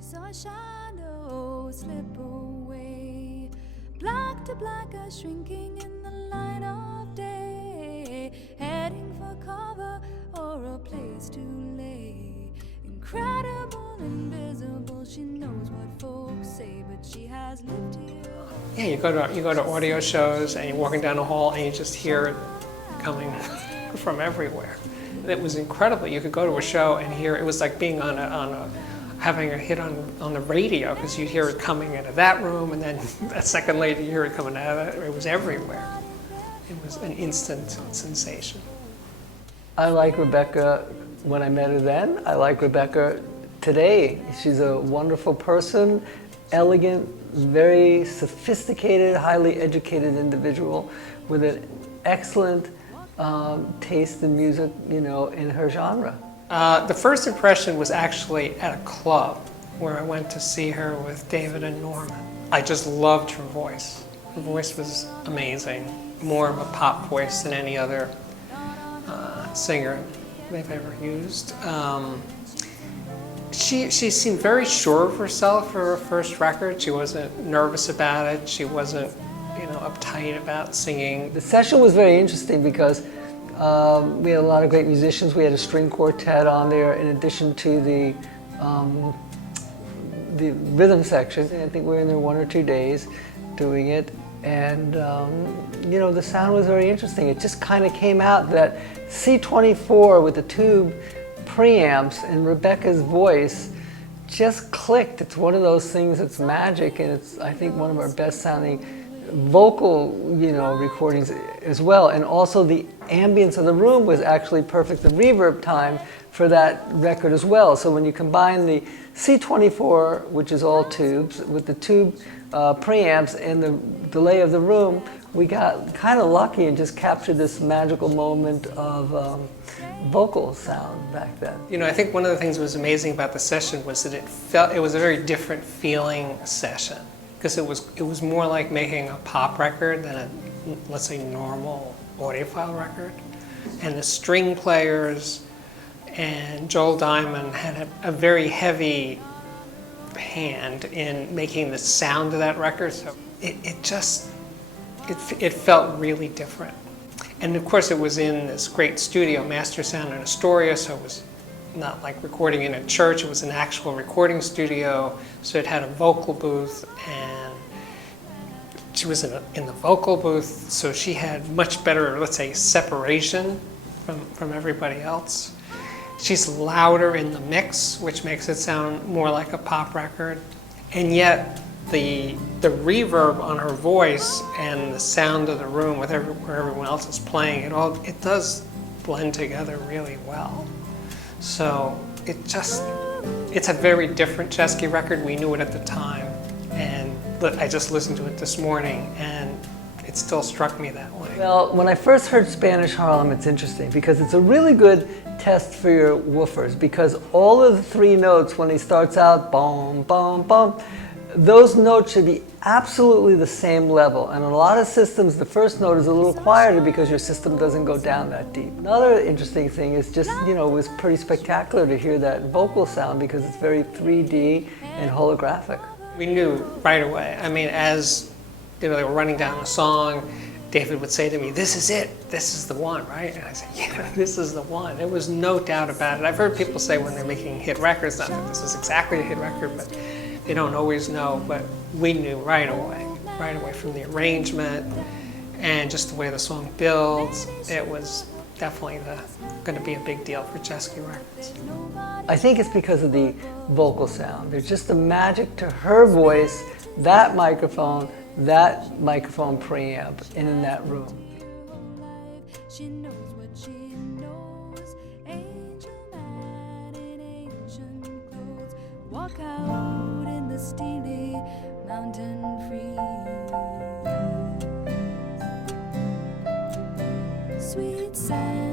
She saw a shadow slip away, black to black, shrinking in the light of day, heading for cover or a place to lay. Incredible, invisible, she knows what folks say, but she has lived here. Yeah, you go to audio shows and you're walking down the hall and you just hear it coming from everywhere. It was incredible. You could go to a show and hear it was like being having a hit on the radio, because you'd hear it coming into that room, and then a second later you hear it coming out of that. It was everywhere. It was an instant sensation. I like Rebecca when I met her then. I like Rebecca today. She's a wonderful person, elegant, very sophisticated, highly educated individual with an excellent taste in music, you know, in her genre. The first impression was actually at a club where I went to see her with David and Norman. I just loved her voice. Her voice was amazing, more of a pop voice than any other singer they've ever used. She seemed very sure of herself for her first record. She wasn't nervous about it. She wasn't, you know, uptight about singing. The session was very interesting because we had a lot of great musicians. We had a string quartet on there in addition to the rhythm section. I think we were in there 1 or 2 days doing it. And, you know, the sound was very interesting. It just kind of came out that C24 with the tube preamps and Rebecca's voice just clicked. It's one of those things that's magic, and it's, I think, one of our best sounding vocal, you know, recordings as well. And also the ambience of the room was actually perfect, the reverb time for that record as well. So when you combine the C24, which is all tubes, with the tube preamps and the delay of the room, we got kind of lucky and just captured this magical moment of vocal sound back then. You know, I think one of the things that was amazing about the session was that it was a very different feeling session, because it was more like making a pop record than a, let's say, normal audiophile record. And the string players and Joel Diamond had a very heavy hand in making the sound of that record. So it felt really different. And of course it was in this great studio, Master Sound in Astoria, so it was not like recording in a church, it was an actual recording studio. So it had a vocal booth, and she was in the vocal booth, so she had much better, let's say, separation from everybody else. She's louder in the mix, which makes it sound more like a pop record. And yet the reverb on her voice and the sound of the room with where everyone else is playing, it does blend together really well. So it's a very different Chesky record. We knew it at the time, and I just listened to it this morning, and it still struck me that way. Well, when I first heard Spanish Harlem, it's interesting because it's a really good test for your woofers, because all of the 3 notes, when he starts out, boom, boom, boom, those notes should be absolutely the same level. And in a lot of systems, the first note is a little quieter because your system doesn't go down that deep. Another interesting thing is just, you know, it was pretty spectacular to hear that vocal sound because it's very 3D and holographic. We knew right away. I mean, as you know, they were running down the song, David would say to me, "This is it. This is the one, right?" And I said, "Yeah, this is the one." There was no doubt about it. I've heard people say when they're making hit records, not that this is exactly a hit record, but they don't always know. But we knew right away from the arrangement and just the way the song builds. It was definitely going to be a big deal for Chesky Records. I think it's because of the vocal sound. There's just a magic to her voice, that microphone preamp, and in that room. She knows what she knows. Angel man in ancient clothes, walk out in the steely mountain freeze. Sweet sand.